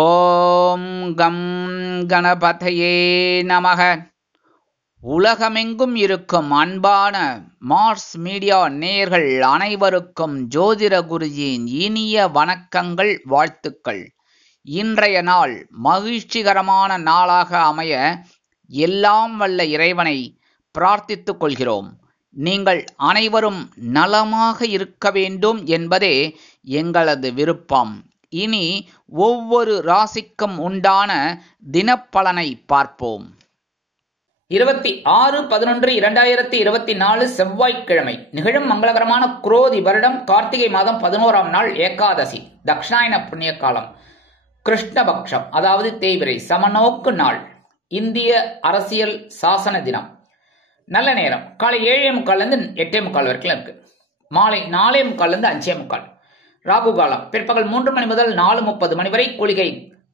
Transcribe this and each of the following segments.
ஓம் come கணபதையே நமக. உலகமெங்கும் இருக்கும் அன்பான மார்ஸ் மீடியா நேயர்கள் அனைவருக்கும் ஜோதிட குருஜியின் இனிய வணக்கங்கள், வாழ்த்துக்கள். இன்றைய நாள் மகிழ்ச்சிகரமான நாளாக அமைய எல்லாம் வல்ல இறைவனை பிரார்த்தித்துக் கொள்கிறோம். நீங்கள் அனைவரும் நலமாக இருக்க வேண்டும் என்பதே எங்களது விருப்பம். இனி ஒவ்வொரு ராசிக்கும் உண்டான தினப்பலனை பார்ப்போம். 26/11/2024 செவ்வாய்க்கிழமை நிகழும் மங்களகரமான குரோதி வருடம் கார்த்திகை மாதம் 11ஆம் நாள் ஏகாதசி, தக்ஷாயன புண்ணிய காலம், கிருஷ்ணபக்ஷம், அதாவது தேய்பிறை, சமநோக்கு நாள், இந்திய அரசியல் சாசன தினம். நல்ல நேரம் காலை 7:45 8:45 வரைக்கும் இருக்கு. மாலை 4:45 5:45. ராகு காலம் பிற்பகல் 3 மணி முதல் 4:30 மணி வரை. குளிகை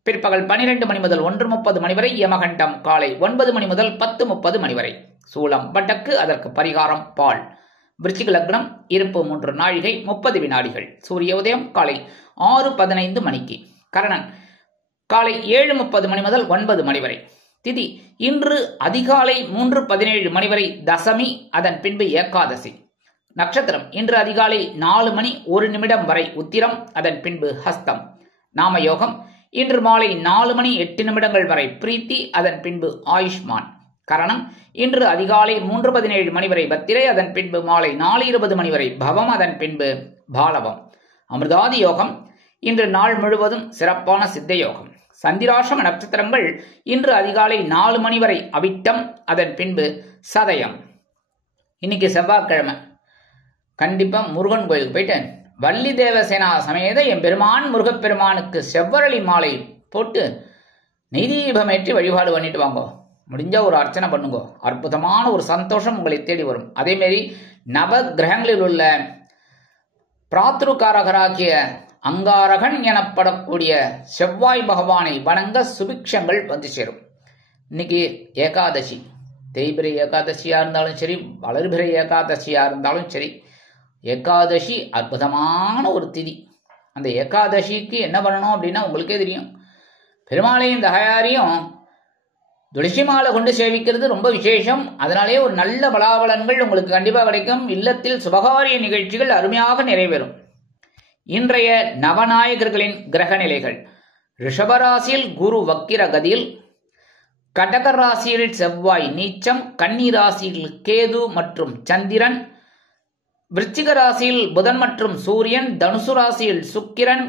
பிற்பகல் 12 மணி முதல் 1:30 மணி வரை. யமகண்டம் காலை 9 மணி முதல் 10:30 மணி வரை. சூலம் வடக்கு, அதற்கு பரிகாரம் பால். விருச்சிக லக்னம், இருப்பு 3 நாழிகை 30 வினாடிகள். சூரிய உதயம் காலை 6:15 மணிக்கு. கரணன் காலை 7:30 மணி முதல் 9 மணி வரை. திதி இன்று அதிகாலை 3:17 மணி வரை தசமி, அதன் பின்பு ஏகாதசி. நட்சத்திரம் இன்று அதிகாலை 4 மணி 1 நிமிடம் வரை உத்திரம், அதன் பின்பு ஹஸ்தம். நாம யோகம் இன்று மாலை 4 மணி 8 நிமிடங்கள் வரை பிரீத்தி, அதன் பின்பு ஆயுஷ்மான். கரணம் இன்று அதிகாலை 3:17 மணி வரை பத்திரை, அதன் பின்பு மாலை 4:20 மணி வரை பவம், அதன் பின்பு பாலவம். அமிர்தாதி யோகம் இன்று நாள் முழுவதும் சிறப்பான சித்த யோகம். சந்திராஷ்டம நட்சத்திரங்கள் இன்று அதிகாலை 4 மணி வரை அவிட்டம், அதன் பின்பு சதயம். இன்னைக்கு செவ்வாய்க்கிழமை. கண்டிப்பா முருகன் கோயிலுக்கு போயிட்டு வள்ளி தேவசேனா சமேத என் பெருமான் முருகப்பெருமானுக்கு செவ்வரளி மாலை போட்டு நெய்தீபமேற்றி வழிபாடு பண்ணிட்டு வாங்கோ. முடிஞ்ச ஒரு அர்ச்சனை பண்ணுங்கோ. அற்புதமான ஒரு சந்தோஷம் உங்களை தேடி வரும். அதேமாரி நவ கிரகங்களில் உள்ள பிராத்ருகாரகராகிய அங்காரகன் எனப்படக்கூடிய செவ்வாய் பகவானை வணங்க சுபிக்ஷங்கள் வந்து சேரும். இன்னைக்கு ஏகாதசி, தேய்பிரை ஏகாதசியா இருந்தாலும் சரி, வளர்பிறை ஏகாதசியா இருந்தாலும் சரி, ஏகாதசி அற்புதமான ஒரு திதி. அந்த ஏகாதசிக்கு என்ன பண்ணணும் அப்படின்னா உங்களுக்கே தெரியும். பெருமாளையும் தகையாரையும் துளசி மாலை கொண்டு சேவிக்கிறது ரொம்ப விசேஷம். அதனாலேயே ஒரு நல்ல பலாபலன்கள் உங்களுக்கு கண்டிப்பாக கிடைக்கும். இல்லத்தில் சுபகாரிய நிகழ்ச்சிகள் அருமையாக நிறைவேறும். இன்றைய நவநாயகர்களின் கிரக நிலைகள்: ரிஷபராசியில் குரு வக்கிர கதியில், கடக ராசியில் செவ்வாய் நீச்சம், கன்னி ராசியில் கேது மற்றும் சந்திரன், விருச்சிக ராசியில் புதன் மற்றும் சூரியன், தனுசு ராசியில் சுக்கிரன்,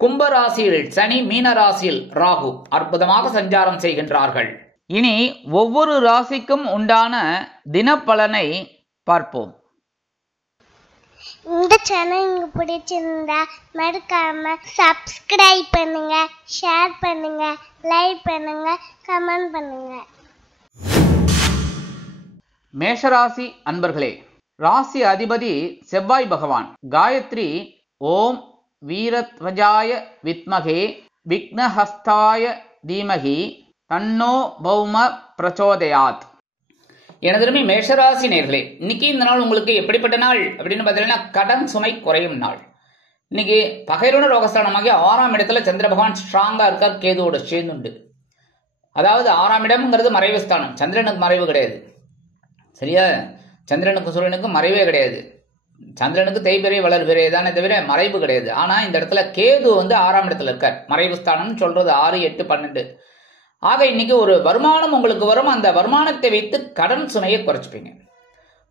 கும்ப ராசியில் சனி, மீன ராசியில் ராகு அற்புதமாக சஞ்சாரம் செய்கின்றார்கள். இனி ஒவ்வொரு ராசிக்கும் உண்டான தினப்பலனை பார்ப்போம். இந்த சேனல் உங்களுக்கு பிடிச்சிருந்தா மறக்காம சப்ஸ்கிரைப் பண்ணுங்க, ஷேர் பண்ணுங்க, லைக் பண்ணுங்க, கமெண்ட் பண்ணுங்க. மேஷராசி அன்பர்களே, ராசி அதிபதி செவ்வாய் பகவான். காயத்ரி ஓம் வீரத்வஜாய வித்மகே விக்னஹஸ்தாய தீமகி தன்னோ பௌம பிரச்சோதயாத். எனதருமை மேஷராசி நேர்களே, இன்னைக்கு இந்த நாள் உங்களுக்கு எப்படிப்பட்ட நாள் அப்படின்னு பார்த்தீங்கன்னா கடன் சுமை குறையும் நாள். இன்னைக்கு பகைரோட ரோகஸ்தானமாகி 6ஆம் இடத்துல சந்திர பகவான் ஸ்ட்ராங்கா இருக்கார், கேதுவோட சேர்ந்துண்டு. அதாவது 6ஆம் இடம்ங்கிறது மறைவு ஸ்தானம், சந்திரனுக்கு மறைவு கிடையாது. சரியா? சந்திரனுக்கு சூரியனுக்கு மறைவே கிடையாது. சந்திரனுக்கு தேய்பிறை வளர்பிறை தானே தவிர மறைவு கிடையாது. ஆனா இந்த இடத்துல கேது 6ஆம் இடத்துல இருக்கார். மறைவு ஸ்தானம் சொல்றது 6, 8, 12. ஆக இன்னைக்கு ஒரு வருமானம் உங்களுக்கு வரும். அந்த வருமானத்தை வைத்து கடன் சுமையை குறைச்சிப்பீங்க.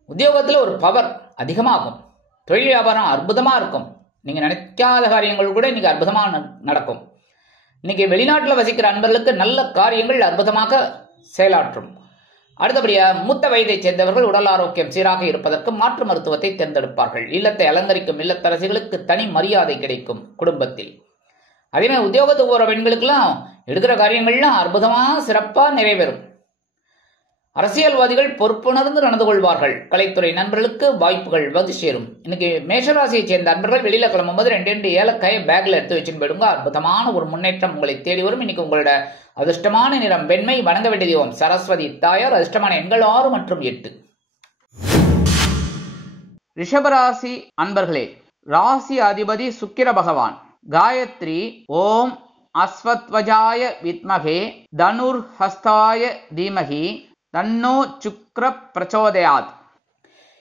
உத்தியோகத்துல ஒரு பவர் அதிகமாகும். தொழில் வியாபாரம் அற்புதமா இருக்கும். நீங்க நினைக்காத காரியங்கள் கூட இன்னைக்கு அற்புதமா நடக்கும். இன்னைக்கு வெளிநாட்டுல வசிக்கிற அன்பர்களுக்கு நல்ல காரியங்கள் அற்புதமாக செயலாற்றும். அடுத்தபடியா மூத்த வயதை சேர்ந்தவர்கள் உடல் ஆரோக்கியம் சீராக இருப்பதற்கு மாற்று மருத்துவத்தை தேர்ந்தெடுப்பார்கள். இல்லத்தை அலங்கரிக்கும் இல்லத்தரசிகளுக்கு தனி மரியாதை கிடைக்கும் குடும்பத்தில். அதே மாதிரி உத்தியோகத்துக்கு போற பெண்களுக்கெல்லாம் எடுக்கிற காரியங்கள்லாம் அற்புதமா சிறப்பா நிறைவேறும். அரசியல்வாதிகள் பொறுப்புணர்ந்து நடந்து கொள்வார்கள். கலைத்துறை நண்பர்களுக்கு வாய்ப்புகள் வந்து சேரும். இன்னைக்கு மேஷராசியை சேர்ந்த நண்பர்கள் வெளியில கிளம்பும்போது 2 ஏலக்காயை பேக்ல எடுத்து வச்சுன்னு போயிடுங்க. அற்புதமான ஒரு முன்னேற்றம் உங்களை தேடி வரும். இன்னைக்கு உங்களோட அதிர்ஷ்டமான நிறம் வெண்மை. வணங்க வேண்டிய தெய்வம் சரஸ்வதி தாயார். அதிர்ஷ்டமான எண்கள் 6 மற்றும் 8. ரிஷபராசி அன்பர்களே, ராசி அதிபதி சுக்கிர பகவான். காயத்ரி ஓம் அஸ்வத்வஜாய வித்மகே தனுர்ஹஸ்தாய தீமகி தன்னோ சுக்ர பிரச்சோதயாத்.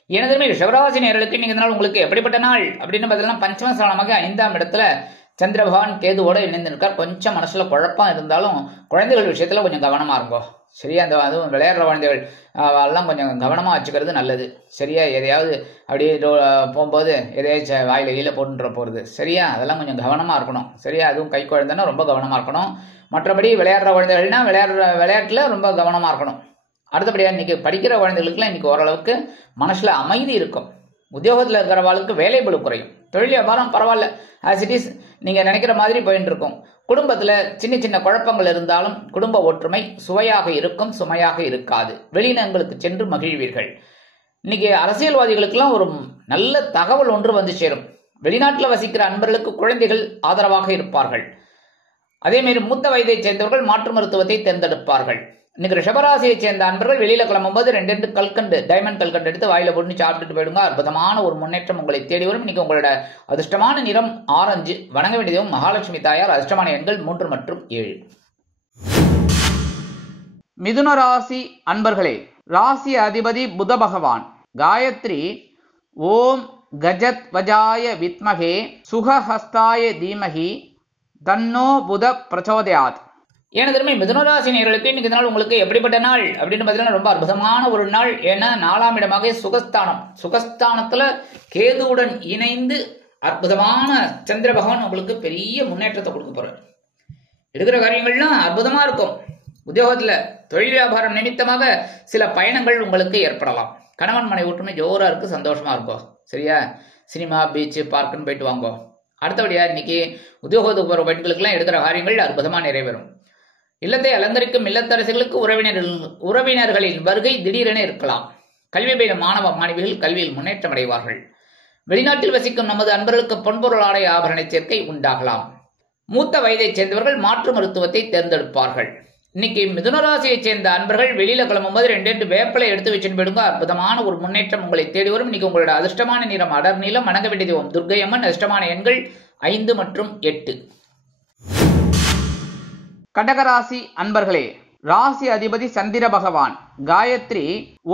எனதுமே ரிஷபராசி நேயர்களுக்கு இன்னைக்கு நாள் உங்களுக்கு எப்படிப்பட்ட நாள் அப்படின்னு பார்த்தீங்கன்னா பஞ்சமஸ்தானமாக 5ஆம் இடத்துல சந்திர பகவான் கேதுவோட இணைந்து இருக்கார். கொஞ்சம் மனசுல குழப்பம் இருந்தாலும் குழந்தைகள் விஷயத்துல கொஞ்சம் கவனமா இருக்கும். சரியா? அந்த அதுவும் விளையாடுற குழந்தைகள் எல்லாம் கொஞ்சம் கவனமா வச்சுக்கிறது நல்லது. சரியா? எதையாவது அப்படியே போகும்போது எதையாச்சும் வாயில கீழே போட்டுற போறது. சரியா? அதெல்லாம் கொஞ்சம் கவனமா இருக்கணும். சரியா? அதுவும் கை குழந்தைன்னா ரொம்ப கவனமா இருக்கணும். மற்றபடி விளையாடுற குழந்தைகள்னா விளையாட்டுல ரொம்ப கவனமா இருக்கணும். அடுத்தபடியா இன்னைக்கு படிக்கிற குழந்தைகளுக்குலாம் இன்னைக்கு ஓரளவுக்கு மனசுல அமைதி இருக்கும். உத்தியோகத்தில் இருக்கிறவாளுக்கு வேலை பளு குறையும். தொழில் வியாபாரம் பரவாயில்ல, ஆஸ் இட் இஸ் நீங்க நினைக்கிற மாதிரி போயிட்டு இருக்கும். குடும்பத்துல சின்ன சின்ன குழப்பங்கள் இருந்தாலும் குடும்ப ஒற்றுமை சுவையாக இருக்கும், சுமையாக இருக்காது. வெளியினங்களுக்கு சென்று மகிழ்வீர்கள். இன்னைக்கு அரசியல்வாதிகளுக்கெல்லாம் ஒரு நல்ல தகவல் ஒன்று வந்து சேரும். வெளிநாட்டில் வசிக்கிற அன்பர்களுக்கு குழந்தைகள் ஆதரவாக இருப்பார்கள். அதே மாதிரி மூத்த வயதை சேர்ந்தவர்கள் மாற்று மருத்துவத்தை தேர்ந்தெடுப்பார்கள். இன்னைக்கு ரிஷபராசியை சேர்ந்த அன்பர்கள் வெளியில கிளம்பும்போது 2 கல்கண்டு, டைமண்ட் கல்கண்டு எடுத்து வாயில போட்டு சாப்பிட்டுட்டு போயிடுங்க. அற்புதமான ஒரு முன்னேற்றம் உங்களை தேடி வரும். இன்னைக்கு உங்களோட அதிர்ஷ்டமான நிறம் ஆரஞ்சு. வணங்க வேண்டியதும் மகாலட்சுமி தாயார். அதிர்ஷ்டமான எண்கள் 3 மற்றும் 7. மிதுன ராசி அன்பர்களே, ராசி அதிபதி புத பகவான். காயத்ரி ஓம் கஜத் வஜாய வித்மகே சுகஹஸ்தாய தீமகி தன்னோ புத பிரச்சோதயாத். ஏனதருமை மிதுனராசி நேயர்களுக்கு இன்னைக்கு நாள் உங்களுக்கு எப்படிப்பட்ட நாள் அப்படின்னு பார்த்தீங்கன்னா ரொம்ப அற்புதமான ஒரு நாள். ஏன்னா 4ஆம் இடமாக சுகஸ்தானம். சுகஸ்தானத்துல கேதுவுடன் இணைந்து அற்புதமான சந்திர பகவான் உங்களுக்கு பெரிய முன்னேற்றத்தை கொடுக்க போறார். எடுக்கிற காரியங்கள்லாம் அற்புதமா இருக்கும். உத்தியோகத்துல தொழில் வியாபாரம் நிமித்தமாக சில பயணங்கள் உங்களுக்கு ஏற்படலாம். கணவன் மனை ஒற்றுமை ஜோரா இருக்கு, சந்தோஷமா இருக்கும். சரியா? சினிமா, பீச், பார்க்குன்னு போயிட்டு வாங்கோ. அடுத்தபடியா இன்னைக்கு உத்தியோகத்துக்கு போற பெண்களுக்கெல்லாம் எடுக்கிற காரியங்கள் அற்புதமா நிறைவேறும். இல்லத்தை அலங்கரிக்கும் இல்லத்தரசிகளுக்கு உறவினர்களின் வருகை திடீரென இருக்கலாம். கல்வி பயிலும் மாணவ மாணவிகள் கல்வியில் முன்னேற்றம் அடைவார்கள். வெளிநாட்டில் வசிக்கும் நமது அன்பர்களுக்கு பொன்பொருள் ஆடை ஆபரண சேர்க்கை உண்டாகலாம். மூத்த வயதைச் சேர்ந்தவர்கள் மாற்று மருத்துவத்தை தேர்ந்தெடுப்பார்கள். இன்னைக்கு மிதுனராசியை சேர்ந்த அன்பர்கள் வெளியில கிளம்பும்போது 2 வேப்பிலை எடுத்து வச்சுட்டு போயிடுங்க. அற்புதமான ஒரு முன்னேற்றம் உங்களை தேடி வரும். இன்னைக்கு உங்களோட அதிர்ஷ்டமான நிறம் அடர் நீலம். வணங்க வேண்டிய தெய்வம் துர்க்கையம்மன். அதிர்ஷ்டமான எண்கள் 5 மற்றும் 8. கடகராசி அன்பர்களே, ராசி அதிபதி சந்திர பகவான். காயத்ரி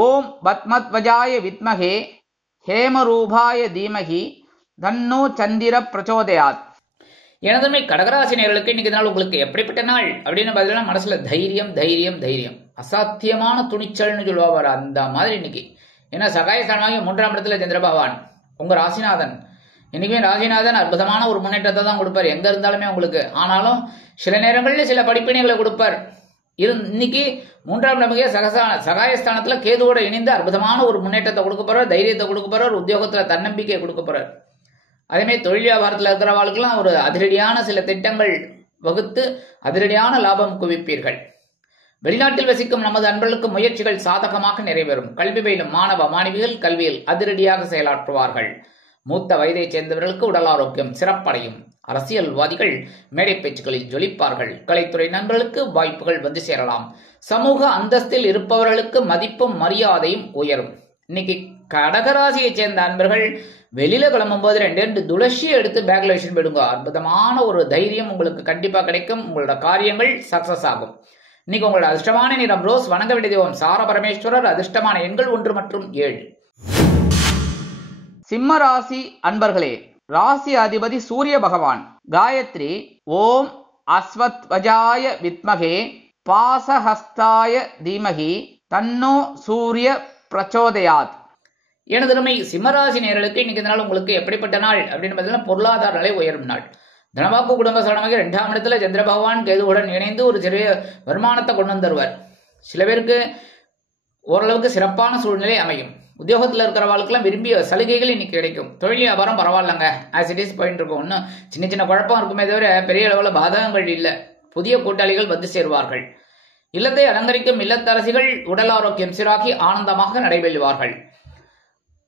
ஓம் பத்மத்வஜாய வித்மகே ஹேமரூபாய தீமகி தன்னோ சந்திர பிரச்சோதயாத். எனதுமே கடகராசி நேயர்களுக்கு இன்னைக்கு நாள் உங்களுக்கு எப்படிப்பட்ட நாள் அப்படின்னு பார்த்தீங்கன்னா மனசுல தைரியம் தைரியம் தைரியம், அசாத்தியமான துணிச்சல்னு சொல்லுவார் அந்த மாதிரி இன்னைக்கு. ஏன்னா சகாயஸ்தானமாக 3ஆம் இடத்துல சந்திர பகவான் உங்க ராசிநாதன். இன்னைக்குமே ராசிநாதன் அற்புதமான ஒரு முன்னேற்றத்தை தான் கொடுப்பார் எங்க இருந்தாலுமே உங்களுக்கு. ஆனாலும் சில நேரங்களில் சில படிப்பினைகளை கொடுப்பார். இன்னைக்கு 3ஆம் இடமே சகாயஸ்தானத்துல கேதுவோட இணைந்து அற்புதமான ஒரு முன்னேற்றத்தை கொடுக்க போறார், தைரியத்தை கொடுக்க போறார், உத்தியோகத்துல தன்னம்பிக்கையை கொடுக்க போறார். அதேமாதிரி தொழில் வியாபாரத்தில் இருக்கிறவர்களுக்கெல்லாம் ஒரு அதிரடியான சில திட்டங்கள் வகுத்து அதிரடியான லாபம் குவிப்பீர்கள். வெளிநாட்டில் வசிக்கும் நமது அன்பர்களுக்கு முயற்சிகள் சாதகமாக நிறைவேறும். கல்வி பயிலும் மாணவ மாணவிகள் கல்வியில் அதிரடியாக செயலாற்றுவார்கள். மூத்த வயதை சேர்ந்தவர்களுக்கு உடல் ஆரோக்கியம் சிறப்படையும். அரசியல்வாதிகள் மேடை பேச்சுக்களில் ஜொலிப்பார்கள். கலைத்துறை நண்பர்களுக்கு வாய்ப்புகள் வந்து சேரலாம். சமூக அந்தஸ்தில் இருப்பவர்களுக்கு மதிப்பும் மரியாதையும் உயரும். இன்னைக்கு கடகராசியை சேர்ந்த அன்பர்கள் வெளியில கிளம்பும் போது 2 துளசி எடுத்து பேக்ல வச்சுட்டு போயிடுங்க. அற்புதமான ஒரு தைரியம் உங்களுக்கு கண்டிப்பா கிடைக்கும். உங்களோட காரியங்கள் சக்சஸ் ஆகும். இன்னைக்கு உங்களோட அதிர்ஷ்டமான நிறம் ரோஸ். வணங்க வேண்டிய தெய்வம் சார பரமேஸ்வரர். அதிர்ஷ்டமான எண்கள் 1 மற்றும் 7. சிம்ம ராசி அன்பர்களே, ராசி அதிபதி சூரிய பகவான். காயத்ரி ஓம் அஸ்வத்வஜாய வித்மகே பாசஹஸ்தாய தீமகி தன்னோ சூரிய பிரச்சோதயாத். எனதுமை சிம்மராசி நேயர்களுக்கு இன்னைக்கு நாள் உங்களுக்கு எப்படிப்பட்ட நாள் அப்படின்னு பார்த்தீங்கன்னா பொருளாதார நிலை உயரும் நாள். தனவாக்கு குடும்ப சரணமாக 2ஆம் இடத்துல சந்திர பகவான் கேதுவுடன் இணைந்து ஒரு சிறிய வருமானத்தை கொண்டு வந்துருவார். சில பேருக்கு ஓரளவுக்கு சிறப்பான சூழ்நிலை அமையும். உத்தியோகத்தில் இருக்கிறவர்களுக்கெல்லாம் விரும்பிய சலுகைகள் இன்னைக்கு கிடைக்கும். தொழில் வியாபாரம் பரவாயில்லங்க, ஆஸ் இட் இஸ் போயிட்டு இருக்கும். இன்னும் சின்ன சின்ன குழப்பம் இருக்குமே தவிர பெரிய அளவில் பாதகங்கள் இல்லை. புதிய கூட்டாளிகள் வந்து சேருவார்கள். இல்லத்தை அலங்கரிக்கும் இல்லத்தரசிகள் உடல் ஆரோக்கியம் சீராகி ஆனந்தமாக நடைபெறுவார்கள்.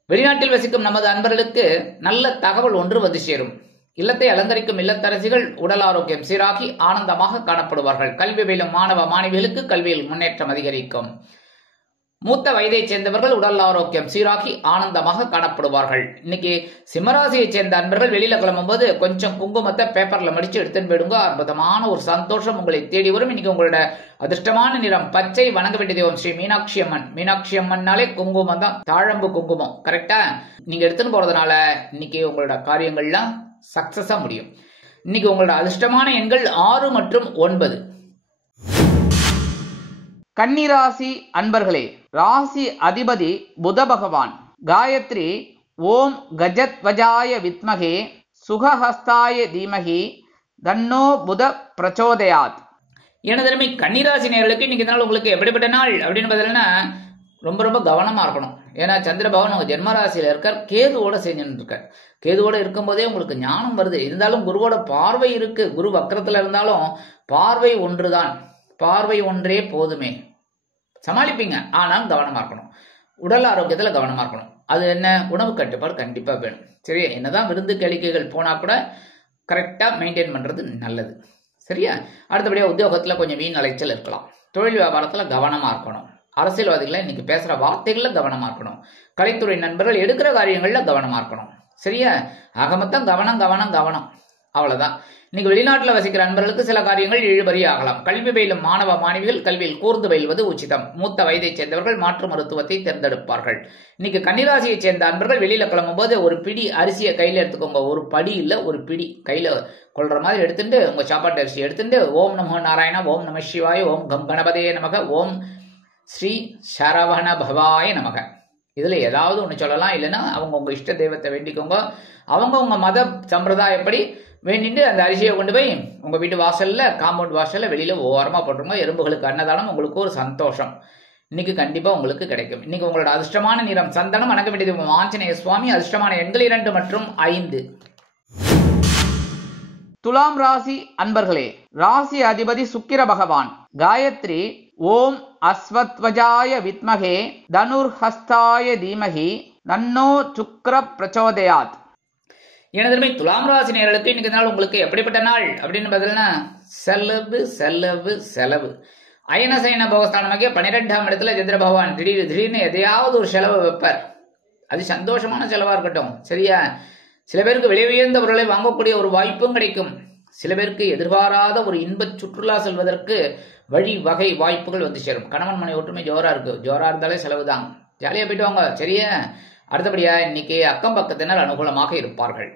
வெளிநாட்டில் வசிக்கும் நமது அன்பர்களுக்கு நல்ல தகவல் ஒன்று வந்து சேரும். இல்லத்தை அலங்கரிக்கும் இல்லத்தரசிகள் உடல் ஆரோக்கியம் சீராகி ஆனந்தமாக காணப்படுவார்கள். கல்வி பயிலும் மாணவ மாணவிகளுக்கு கல்வியில் முன்னேற்றம் அதிகரிக்கும். மூத்த வயதைச் சேர்ந்தவர்கள் உடல் ஆரோக்கியம் சீராகி ஆனந்தமாக காணப்படுவார்கள். இன்னைக்கு சிம்மராசியை சேர்ந்த அன்பர்கள் வெளியில கிளம்பும்போது கொஞ்சம் குங்குமத்தை பேப்பர்ல மடிச்சு எடுத்துன்னு போயிடுங்க. அற்புதமான ஒரு சந்தோஷம் உங்களை தேடி வரும். இன்னைக்கு உங்களோட அதிர்ஷ்டமான நிறம் பச்சை. வணங்க வேண்டிய தெய்வம் ஸ்ரீ மீனாட்சி அம்மன். மீனாட்சி அம்மன்னாலே குங்குமம் தான், தாழம்பு குங்குமம். கரெக்டா? நீங்க எடுத்துன்னு போறதுனால இன்னைக்கு உங்களோட காரியங்கள்லாம் சக்சஸா முடியும். இன்னைக்கு உங்களோட அதிர்ஷ்டமான எண்கள் 6 மற்றும் 9. கன்னிராசி அன்பர்களே, ராசி அதிபதி புத பகவான். காயத்ரி ஓம் கஜத்வஜாய வித்மகே சுகஹஸ்தாய தீமகி தன்னோ புத பிரச்சோதயாத். எனதருமை கன்னிராசி நேயர்களுக்கு இன்னைக்கு நாள் உங்களுக்கு எப்படிப்பட்ட நாள் அப்படின்னு பார்த்தீங்கன்னா ரொம்ப ரொம்ப கவனமா இருக்கணும். ஏன்னா சந்திர பகவான் உங்க ஜென்மராசியில இருக்கார், கேதுவோட செஞ்சுட்டு இருக்கார். கேதுவோட இருக்கும்போதே உங்களுக்கு ஞானம் வருது. இருந்தாலும் குருவோட பார்வை இருக்கு. குரு வக்கரத்துல இருந்தாலும் பார்வை ஒன்றுதான், பார்வை ஒன்றே போதுமே, சமாளிப்பீங்க. ஆனால் கவனமா இருக்கணும். உடல் ஆரோக்கியத்துல கவனமா இருக்கணும். அது என்ன? உணவு கட்டுப்பாடு கண்டிப்பா வேணும். சரியா? என்னதான் விருந்து கேளிக்கைகள் போனா கூட கரெக்டா மெயின்டைன் பண்றது நல்லது. சரியா? அடுத்தபடியா உத்தியோகத்துல கொஞ்சம் வீண் அலைச்சல் இருக்கலாம். தொழில் வியாபாரத்துல கவனமா இருக்கணும். அரசியல்வாதிகளை இன்னைக்கு பேசுற வார்த்தைகள்ல கவனமா இருக்கணும். கலைத்துறை நண்பர்கள் எடுக்கிற காரியங்கள்ல கவனமா இருக்கணும். சரியா? ஆக மொத்தம் கவனம் கவனம் கவனம், அவ்வளவுதான். இன்னைக்கு வெளிநாட்டுல வசிக்கிற நண்பர்களுக்கு சில காரியங்கள் இழுபறி ஆகலாம். கல்வி பயிலும் மாணவ மாணவிகள் கல்வியில் கூர்ந்து பயில்வது உச்சிதம். மூத்த வயதைச் சேர்ந்தவர்கள் மாற்று மருத்துவத்தை தேர்ந்தெடுப்பார்கள். இன்னைக்கு கன்னிராசியை சேர்ந்த அன்பர்கள் வெளியில கிளம்பும் போது ஒரு பிடி அரிசியை கையில எடுத்துக்கோங்க. ஒரு படி இல்ல, ஒரு பிடி கையில கொள்ற மாதிரி எடுத்துட்டு உங்க சாப்பாட்டு அரிசி எடுத்துட்டு ஓம் நமோ நாராயணா, ஓம் நம சிவாய, ஓம் கம் கணபதே நமக, ஓம் ஸ்ரீ சரவண பவாய நமக. இதுல ஏதாவது ஒண்ணு சொல்லலாம். இல்லைன்னா அவங்க உங்க இஷ்ட தெய்வத்தை வேண்டிக்கோங்க. அவங்க உங்க மத சம்பிரதாயப்படி வேண்டிட்டு அந்த அரிசியை கொண்டு போய் உங்க வீட்டு வாசல்ல, காம்பவுண்ட் வாசல்ல வெளியில ஓரமா போட்டுருங்க. எறும்புகளுக்கு அன்னதானம். உங்களுக்கு ஒரு சந்தோஷம் இன்னைக்கு கண்டிப்பா உங்களுக்கு கிடைக்கும். இன்னைக்கு உங்களோட அதிர்ஷ்டமான நிறம் சந்தனம். வணங்க வேண்டியது ஆஞ்சநேய சுவாமி. அதிர்ஷ்டமான எண்கள் 2 மற்றும் 5. துலாம் ராசி அன்பர்களே, ராசி அதிபதி சுக்கிர பகவான். காயத்ரி ஓம் அஸ்வத்வஜாய வித்மகே தனுர்ஹஸ்தாய தீமகி தன்னோ சுக்ர பிரச்சோதயாத். எனதுமே துலாம் ராசி நேயர்களுக்கு இன்னைக்கு நாள் உங்களுக்கு எப்படிப்பட்ட நாள் அப்படின்னு பார்த்தீங்கன்னா செலவு செலவு செலவு. அயன சயன போகஸ்தானமாகிய 12ஆம் இடத்துல சந்திர பகவான் திடீர்னு எதையாவது ஒரு செலவு வைப்பார். அது சந்தோஷமான செலவா இருக்கட்டும். சரியா? சில பேருக்கு விலை உயர்ந்த பொருளை வாங்கக்கூடிய ஒரு வாய்ப்பும் கிடைக்கும். சில பேருக்கு எதிர்பாராத ஒரு இன்ப சுற்றுலா செல்வதற்கு வழி வகை வாய்ப்புகள் வந்து சேரும். கணவன் மனை ஒற்றுமை ஜோரா இருக்கு. ஜோரா இருந்தாலே செலவு தான். ஜாலியா போயிட்டு வாங்க. சரியா? அடுத்தபடியா இன்னைக்கு அக்கம் பக்கத்தினர் அனுகூலமாக இருப்பார்கள்.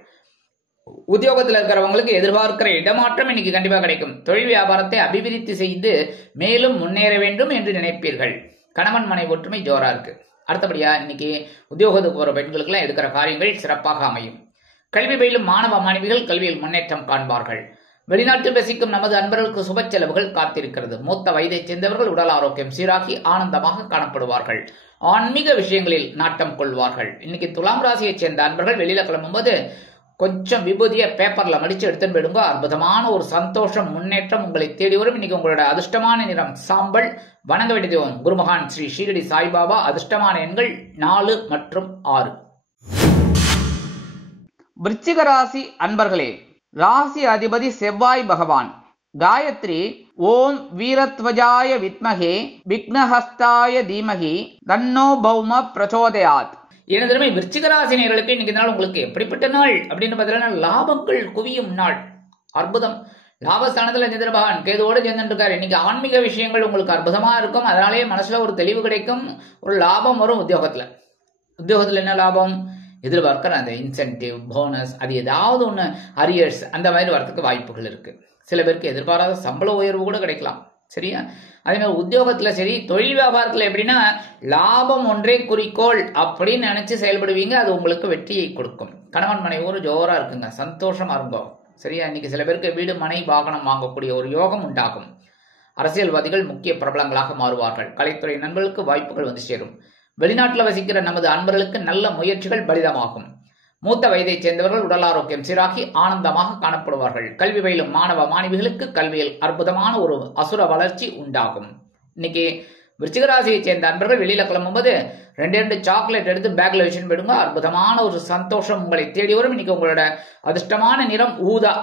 உத்தியோகத்தில் இருக்கிறவங்களுக்கு எதிர்பார்க்கிற இடமாற்றம் இன்னைக்கு கண்டிப்பா கிடைக்கும். தொழில் வியாபாரத்தை அபிவிருத்தி செய்து மேலும் முன்னேற வேண்டும் என்று நினைப்பீர்கள். கணவன் மனை ஒற்றுமை ஜோரா இருக்கு. அடுத்தபடியா இன்னைக்கு உத்தியோகத்துக்கு போற பெண்களுக்கு எல்லாம் எடுக்கிற காரியங்கள் சிறப்பாக அமையும். கல்வி பயிலும் மாணவ மாணவிகள் கல்வியில் முன்னேற்றம் காண்பார்கள். வெளிநாட்டில் வசிக்கும் நமது அன்பர்களுக்கு சுப செலவுகள் காத்திருக்கிறது. மூத்த வயதைச் சேர்ந்தவர்கள் உடல் ஆரோக்கியம் சீராகி ஆனந்தமாக காணப்படுவார்கள். ஆன்மீக விஷயங்களில் நாட்டம் கொள்வார்கள். இன்னைக்கு துலாம் ராசியைச் சேர்ந்த அன்பர்கள் வெளியில கிளம்பும்போது கொஞ்சம் விபூதிய பேப்பர்ல மடிச்சு எடுத்துன்னு போயிடுங்க. அற்புதமான ஒரு சந்தோஷம் முன்னேற்றம் உங்களை தேடி வரும். இன்னைக்கு உங்களோட அதிர்ஷ்டமான நிறம் சாம்பல். வணங்க வேண்டிய தெய்வம் குருமகான் ஸ்ரீ ஷீரடி சாய்பாபா. அதிர்ஷ்டமான எண்கள் 4 மற்றும் 6. விருச்சிக ராசி அன்பர்களே, ராசி அதிபதி செவ்வாய் பகவான். காயத்ரி ஓம் வீரத்வஜாய வித்மகே விக்னஹஸ்தாய தீமகி தன்னோ பௌம பிரச்சோதயாத். எனது விருச்சிக ராசி நேயர்களுக்கு இன்னைக்கு நாள் உங்களுக்கு எப்படிப்பட்ட நாள் அப்படின்னு பார்த்தீங்கன்னா லாபங்கள் குவியும் நாள். அற்புதம். லாபஸ்தானத்துல சந்திர பகவான் கேதுவோடு சேர்ந்துட்டு இருக்காரு. இன்னைக்கு ஆன்மீக விஷயங்கள் உங்களுக்கு அற்புதமா இருக்கும். அதனாலேயே மனசுல ஒரு தெளிவு கிடைக்கும். ஒரு லாபம் வரும். உத்தியோகத்துல என்ன லாபம்? எதிர்பார்க்கிற அந்த இன்சென்டிவ், போனஸ், அது ஏதாவது ஒன்று அரியர்ஸ் அந்த மாதிரி வரதுக்கு வாய்ப்புகள் இருக்கு. சில பேருக்கு எதிர்பாராத சம்பள உயர்வு கூட கிடைக்கலாம். சரியா? அதே மாதிரி உத்தியோகத்துல சரி, தொழில் வியாபாரத்துல எப்படின்னா லாபம் ஒன்றே குறிக்கோள் அப்படின்னு நினைச்சு செயல்படுவீங்க. அது உங்களுக்கு வெற்றியை கொடுக்கும். கணவன் மனைவோரு ஜோரா இருக்குங்க. சந்தோஷமா இருக்கும். சரியா? இன்னைக்கு சில பேருக்கு வீடு மனை வாகனம் வாங்கக்கூடிய ஒரு யோகம் உண்டாகும். அரசியல்வாதிகள் முக்கிய பிரபலங்களாக மாறுவார்கள். கலைத்துறை நண்பர்களுக்கு வாய்ப்புகள் வந்து சேரும். வெளிநாட்டில் வசிக்கிற நமது அன்பர்களுக்கு நல்ல முயற்சிகள் பலிதமாகும். மூத்த வயதைச் சேர்ந்தவர்கள் உடல் ஆரோக்கியம் சீராகி ஆனந்தமாக காணப்படுவார்கள். கல்வி பயிலும் மாணவ மாணவிகளுக்கு கல்வியில் அற்புதமான ஒரு அசுர வளர்ச்சி உண்டாகும். இன்னைக்கு விருச்சிகராசியை சேர்ந்த அன்பர்கள் வெளியில கிளம்பும்போது 2 சாக்லேட் எடுத்து பேக்ல வச்சுன்னு போயிடுங்க. அற்புதமான ஒரு சந்தோஷம் உங்களை தேடி வரும். இன்னைக்கு உங்களோட அதிர்ஷ்டமான நிறம் ஊதா.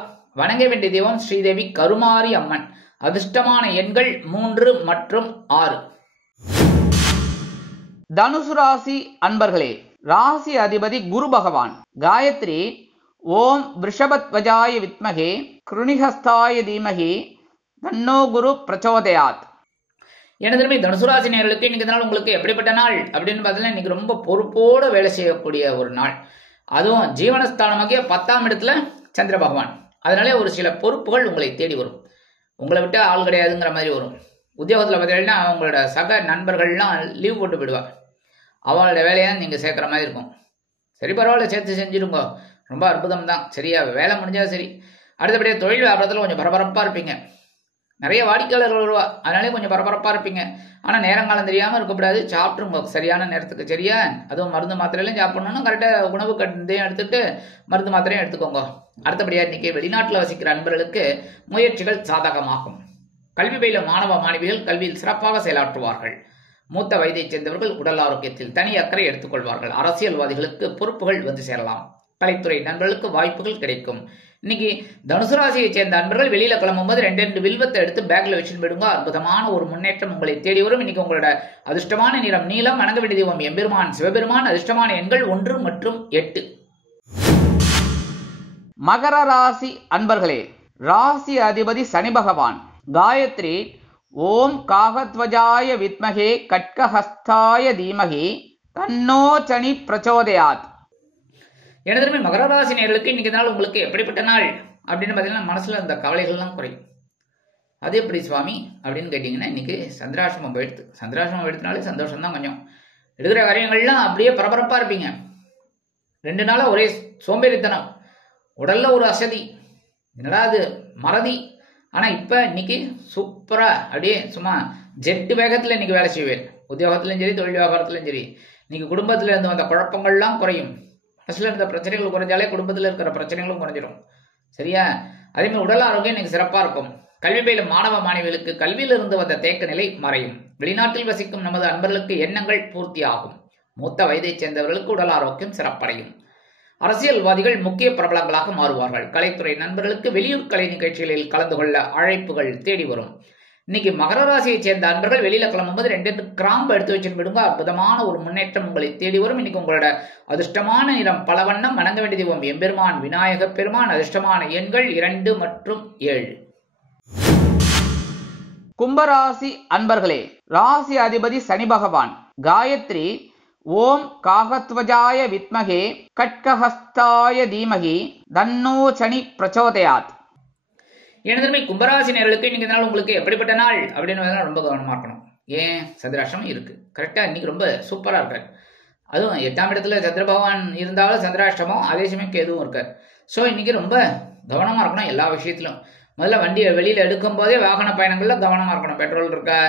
வணங்க வேண்டிய தெய்வம் ஸ்ரீதேவி கருமாரி அம்மன். அதிர்ஷ்டமான எண்கள் 3 மற்றும் 6. தனுசு ராசி அன்பர்களே, ராசி அதிபதி குரு பகவான். காயத்ரி ஓம் விருஷபத்வஜாய வித்மகே கிருணிஹஸ்தாய தீமகி தன்னோ குரு பிரச்சோதயாத். எனதுமே தனுசு ராசி நேயர்களுக்கு இன்னைக்கு நாள் உங்களுக்கு எப்படிப்பட்ட நாள் அப்படின்னு பார்த்தீங்கன்னா, இன்னைக்கு ரொம்ப பொறுப்போடு வேலை செய்யக்கூடிய ஒரு நாள். அதுவும் ஜீவனஸ்தானமாகிய 10ஆம் இடத்துல சந்திர பகவான். அதனாலே ஒரு சில பொறுப்புகள் உங்களை தேடி வரும். உங்களை விட்டு ஆள் கிடையாதுங்கிற மாதிரி வரும். உத்தியோகத்தில் பார்த்தீங்கன்னா உங்களோட சக நண்பர்கள்லாம் லீவ் போட்டு விடுவா. அவளோட வேலையை நீங்கள் சேர்க்குற மாதிரி இருக்கும். சரி, பரவாயில்ல, சேர்த்து செஞ்சிருங்க, ரொம்ப அற்புதம் தான். சரியா, வேலை முடிஞ்சா சரி. அடுத்தபடியாக தொழில் வியாபாரத்தில் கொஞ்சம் பரபரப்பாக இருப்பீங்க. நிறைய வாடிக்கையாளர்கள் வருவா, அதனாலே கொஞ்சம் பரபரப்பாக இருப்பீங்க. ஆனால் நேரங்காலம் தெரியாமல் இருக்கக்கூடாது. சாப்பிட்ருங்க சரியான நேரத்துக்கு. சரியா, அதுவும் மருந்து மாத்திரையிலையும் சாப்பிட்ணுன்னா கரெக்டாக உணவு கட்டையும் எடுத்துகிட்டு மருந்து மாத்திரையும் எடுத்துக்கோங்க. அடுத்தபடியாக இன்னைக்கு வெளிநாட்டில் வசிக்கிற அன்பர்களுக்கு முயற்சிகள் சாதகமாகும். கல்வி பயிலும் மாணவ மாணவிகள் கல்வியில் சிறப்பாக செயலாற்றுவார்கள். மூத்த வயதைச் சேர்ந்தவர்கள் உடல் ஆரோக்கியத்தில் தனி அக்கறை எடுத்துக்கொள்வார்கள். அரசியல்வாதிகளுக்கு பொறுப்புகள் வந்து சேரலாம். கலைத்துறை நண்பர்களுக்கு வாய்ப்புகள் கிடைக்கும். இன்னைக்கு தனுசு ராசியை சேர்ந்த அன்பர்கள் வெளியில கிளம்பும்போது 2 வில்வத்தை எடுத்து பேக்ல வச்சுட்டு போயிடுங்க. அற்புதமான ஒரு முன்னேற்றம் உங்களை தேடி வரும். இன்னைக்கு உங்களோட அதிர்ஷ்டமான நிறம் நீலம். வணங்க வேண்டிய தெய்வம் எம்பெருமான் சிவபெருமான். அதிர்ஷ்டமான எண்கள் 1 மற்றும் 8. மகர ராசி அன்பர்களே, ராசி அதிபதி சனி பகவான். காயத்ரி ஓம் காகத்வஜாய வித்மகே கட்கஹஸ்தாய தீமகி தன்னோ சனி பிரச்சோதயாத். எனதுமே மகர ராசி நேயர்களுக்கு இன்னைக்கு நாள் உங்களுக்கு எப்படிப்பட்ட நாள் அப்படின்னு பார்த்தீங்கன்னா, மனசுல இந்த கவலைகள்லாம் குறையும். அது எப்படி சுவாமி அப்படின்னு கேட்டிங்கன்னா, இன்னைக்கு சந்திராசிரமம் போயிடுது. சந்திராசிரமம் எடுத்தனாலே சந்தோஷம் தான். கொஞ்சம் எடுக்கிற காரியங்கள்லாம் அப்படியே பரபரப்பாக இருப்பீங்க. 2 நாளாக ஒரே சோம்பேறித்தனம், உடல்ல ஒரு அசதி, என்னடா அது மறதி. ஆனால் இப்போ இன்னைக்கு சூப்பராக அப்படியே சும்மா ஜெட்டு வேகத்தில் இன்னைக்கு வேலை செய்வேன். உத்தியோகத்திலையும் சரி, தொழில் வியாபாரத்திலையும் சரி. இன்னைக்கு குடும்பத்தில் இருந்து வந்த குழப்பங்கள்லாம் குறையும். மனசில் இருந்த பிரச்சனைகள் குறைஞ்சாலே குடும்பத்தில் இருக்கிற பிரச்சனைகளும் குறைஞ்சிடும். சரியா, அதேமாதிரி உடல் ஆரோக்கியம் இன்னைக்கு சிறப்பாக இருக்கும். கல்வி பயிலும் மாணவ மாணவிகளுக்கு கல்வியிலிருந்து வந்த தேக்க நிலை மறையும். வெளிநாட்டில் வசிக்கும் நமது அன்பர்களுக்கு எண்ணங்கள் பூர்த்தி ஆகும். மூத்த வயதைச் சேர்ந்தவர்களுக்கு உடல் ஆரோக்கியம் சிறப்படையும். அரசியல்வாதிகள் முக்கிய பிரபலங்களாக மாறுவார்கள். கலைத்துறை நண்பர்களுக்கு வெளியூர் கலை நிகழ்ச்சிகளில் கலந்து கொள்ள அழைப்புகள் தேடி வரும். இன்னைக்கு மகர ராசியை சேர்ந்த அன்பர்கள் வெளியில கிளம்பும்போது 2 கிராம்பு எடுத்து வச்சுட்டு விடுங்க. அற்புதமான ஒரு முன்னேற்றம் உங்களை தேடி வரும். இன்னைக்கு உங்களோட அதிர்ஷ்டமான நிறம் பலவண்ணம். வணங்க வேண்டிய தெய்வம் எம்பெருமான் விநாயக பெருமான். அதிர்ஷ்டமான எண்கள் 2 மற்றும் 7. கும்பராசி அன்பர்களே, ராசி அதிபதி சனி பகவான். காயத்ரி ஓம் காகத்வஜாய வித்மகே கட்கஹஸ்தாய தீமகி தன்னோ சனி பிரச்சோதயாத். எனதுமே கும்பராசி நேயர்களுக்கு இன்னைக்கு நாள் உங்களுக்கு எப்படிப்பட்ட நாள் அப்படின்னு ரொம்ப கவனமா இருக்கணும். ஏன், சந்திராஷ்டமம் இருக்கு. கரெக்டா இன்னைக்கு ரொம்ப சூப்பரா இருக்காரு. அதுவும் 8ஆம் இடத்துல சந்திர பகவான் இருந்தாலும் சந்திராஷ்டமம், அதே சமயம் கேதுவும் இருக்காரு. ஸோ இன்னைக்கு ரொம்ப கவனமா இருக்கணும் எல்லா விஷயத்திலும். முதல்ல வண்டியை வெளியில எடுக்கும் போதே வாகன பயணங்கள்ல கவனமா இருக்கணும். பெட்ரோல் இருக்கா,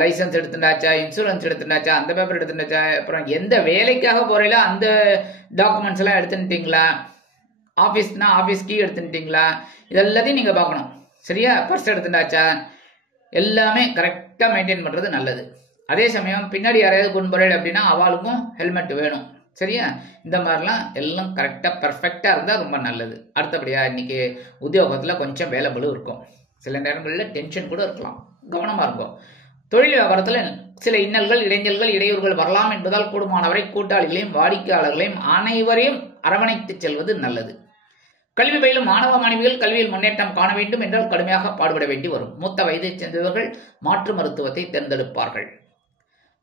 லைசன்ஸ் எடுத்துட்டாச்சா, இன்சூரன்ஸ் எடுத்துட்டாச்சா, அந்த பேப்பர் எடுத்துட்டாச்சா, அப்புறம் எந்த வேலைக்காக போறீங்களோ அந்த டாக்குமெண்ட்ஸ் எல்லாம் எடுத்துட்டீங்களா, ஆஃபீஸ்னா ஆஃபீஸ் கீ எடுத்துட்டீங்களா, இதெல்லாத்தையும் நீங்கள் பார்க்கணும். சரியா, பர்ஸ் எடுத்துட்டாச்சா, எல்லாமே கரெக்டாக மெயின்டைன் பண்ணுறது நல்லது. அதே சமயம் பின்னாடி யாரையாவது கொண்டு போறீங்க அப்படின்னா அவளுக்கும் ஹெல்மெட் வேணும். சரியா, இந்த மாதிரிலாம் எல்லாம் கரெக்டாக பர்ஃபெக்டாக இருந்தால் ரொம்ப நல்லது. அடுத்தபடியாக இன்னைக்கு உத்தியோகத்தில் கொஞ்சம் வேலை பளு இருக்கும். சில நேரங்களில் டென்ஷன் கூட இருக்கலாம். கவனமாக இருக்கும். தொழில் வியாபாரத்தில் சில இன்னல்கள், இடைஞ்சல்கள், இடையூறுகள் வரலாம் என்பதால் கூடுமானவரை கூட்டாளிகளையும் வாடிக்கையாளர்களையும் அனைவரையும் அரவணைத்து செல்வது நல்லது. கல்வி பயிலும் மாணவ மாணவிகள் கல்வியில் முன்னேற்றம் காண வேண்டும் என்றால் கடுமையாக பாடுபட வேண்டி வரும். மூத்த வயதைச் சேர்ந்தவர்கள் மாற்று மருத்துவத்தை தேர்ந்தெடுப்பார்கள்.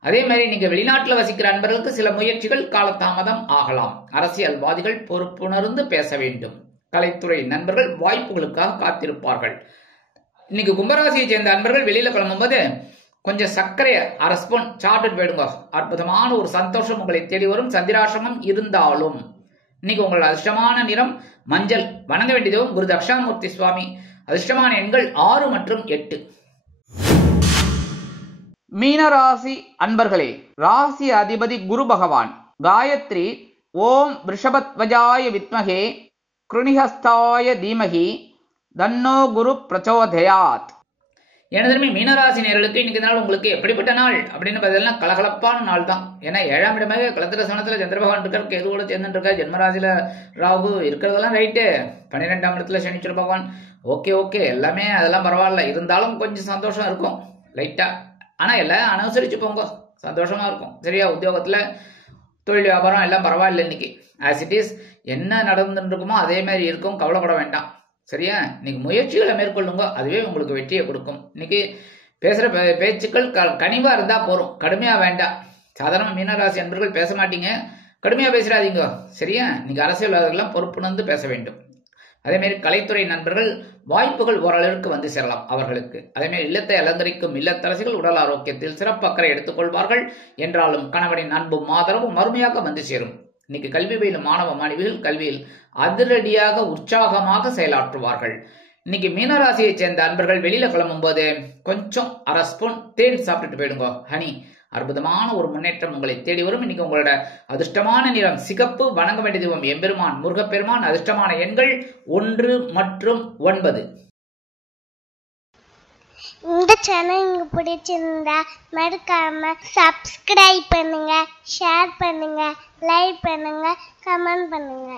அதே மாதிரி நீங்க வெளிநாட்டில் வசிக்கிற அன்பர்களுக்கு சில முயற்சிகள் காலதாமதம் ஆகலாம். அரசியல்வாதிகள் பொறுப்புணர்ந்து பேச வேண்டும். கலைத்துறை நண்பர்கள் வாய்ப்புகளுக்காக காத்திருப்பார்கள். இன்னைக்கு கும்பராசியை சேர்ந்த அன்பர்கள் வெளியில கிளம்பும்போது கொஞ்சம் சர்க்கரையை 1/2 ஸ்பூன் சாப்பிட்டு போயிடுங்க. அற்புதமான ஒரு சந்தோஷம் உங்களை தேடி வரும். சந்திராசிரமம் இருந்தாலும் இன்னைக்கு உங்களோட அதிர்ஷ்டமான நிறம் மஞ்சள். வணங்க வேண்டியதும் குரு தட்சிணாமூர்த்தி சுவாமி. அதிர்ஷ்டமான எண்கள் 6 மற்றும் 8. மீனராசி அன்பர்களே, ராசி அதிபதி குரு பகவான். காயத்ரி ஓம் விருஷபத்வஜாய வித்மகே கிருணிஹஸ்தாய தீமகி தன்னோ குரு பிரச்சோதயாத். எனதுமே மீனராசி நேயர்களுக்கு இன்னைக்கு நாள் உங்களுக்கு எப்படிப்பட்ட நாள் அப்படின்னு பார்த்தீங்கன்னா கலகலப்பான நாள் தான். ஏன்னா 7ஆம் இடமாக கலத்திர சனத்துல சந்திர பகவான் இருக்கார், கேதுவோட சேர்ந்துட்டு இருக்கார். ஜென்மராசியில ராகு இருக்கிறதெல்லாம் ரைட்டு. 12ஆம் இடத்துல சனீஸ்வர பகவான். ஓகே எல்லாமே அதெல்லாம் பரவாயில்ல. இருந்தாலும் கொஞ்சம் சந்தோஷம் இருக்கும் லைட்டா. ஆனா எல்லாம் அனுசரிச்சு போங்க. சந்தோஷமா இருக்கும். சரியா? உத்தியோகத்துல தொழில் வியாபாரம் எல்லாம் பரவாயில்ல. இன்னைக்கு ஆஸ் இட் இஸ் என்ன நடந்துட்டு இருக்குமோ அதே மாதிரி இருக்கும், கவலைப்பட வேண்டாம். சரியா? இன்னைக்கு முயற்சிகளை மேற்கொள்ளுங்க, அதுவே உங்களுக்கு வெற்றியை கொடுக்கும். இன்னைக்கு பேசுற பேச்சுக்கள் கனிவா இருந்தா போறோம், கடுமையா வேண்டாம். சாதாரண மீனராசி அன்பர்கள் பேச மாட்டீங்க, கடுமையா பேசிடாதீங்க. சரியா? இன்னைக்கு அரசியல்வாதிகள்லாம் பொறுப்புணர்ந்து பேச வேண்டும். அதே மாதிரி கலைத்துறை நண்பர்கள் வாய்ப்புகள் ஓரளவிற்கு வந்து சேரலாம் அவர்களுக்கு. அதே மாதிரி இல்லத்தை அலங்கரிக்கும் இல்லத்தரசிகள் உடல் ஆரோக்கியத்தில் சிறப்பு அக்கறை எடுத்துக்கொள்வார்கள். என்றாலும் கணவனின் அன்பும் ஆதரவும் மறுமையாக வந்து சேரும். இன்னைக்கு கல்வி பயிலும் மாணவ மாணவிகள் கல்வியில் அதிரடியாக உற்சாகமாக செயலாற்றுவார்கள். இன்னைக்கு மீனராசியை சேர்ந்த அன்பர்கள் வெளியில கிளம்பும் போது கொஞ்சம் அரை ஸ்பூன் தேன் சாப்பிட்டுட்டு போயிடுங்க, ஹனி. அற்புதமான ஒரு முன்னேற்றம் உங்களை தேடி வரும். இன்னைக்கு உங்களோட அதிர்ஷ்டமான நிறம் சிகப்பு. வணங்க வேண்டிய தெய்வம் எம்பெருமான் முருகப்பெருமான். அதிர்ஷ்டமான எண்கள் 1 மற்றும் 9. இந்த சேனல் உங்களுக்கு பிடிச்சிருந்தா மறக்காம சப்ஸ்கிரைப் பண்ணுங்க, ஷேர் பண்ணுங்க, லைக் பண்ணுங்க, கமெண்ட் பண்ணுங்க.